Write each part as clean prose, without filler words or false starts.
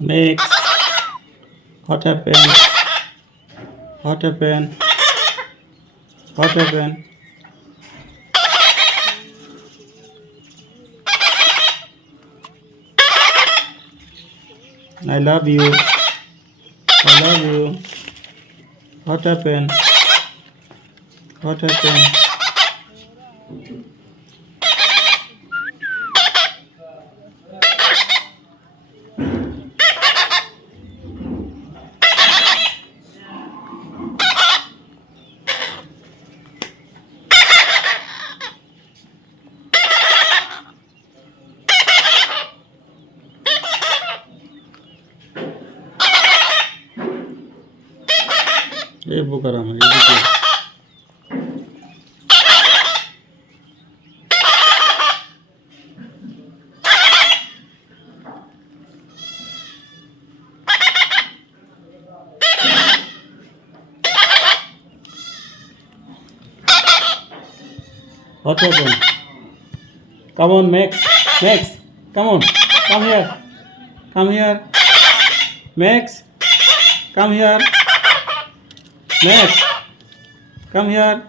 Mix. What happened? What happened? What happened? I love you. I love you. What happened? What happened? ये Booker हम ये देखिए What happened? Come on, Max. Max, come on. Come here. Come here. Max, come here. Max, come here.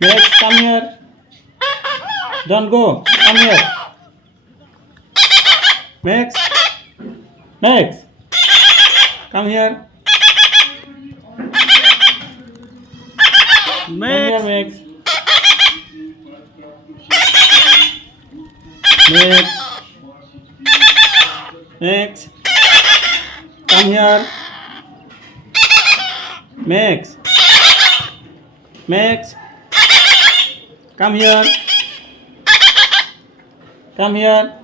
Max, come here. Don't go. Come here. Max, Max, come here. Come here, Max. Max, Max, come here. Max, Max, come here. Come here.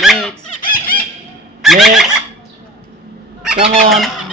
Max, Max, come on.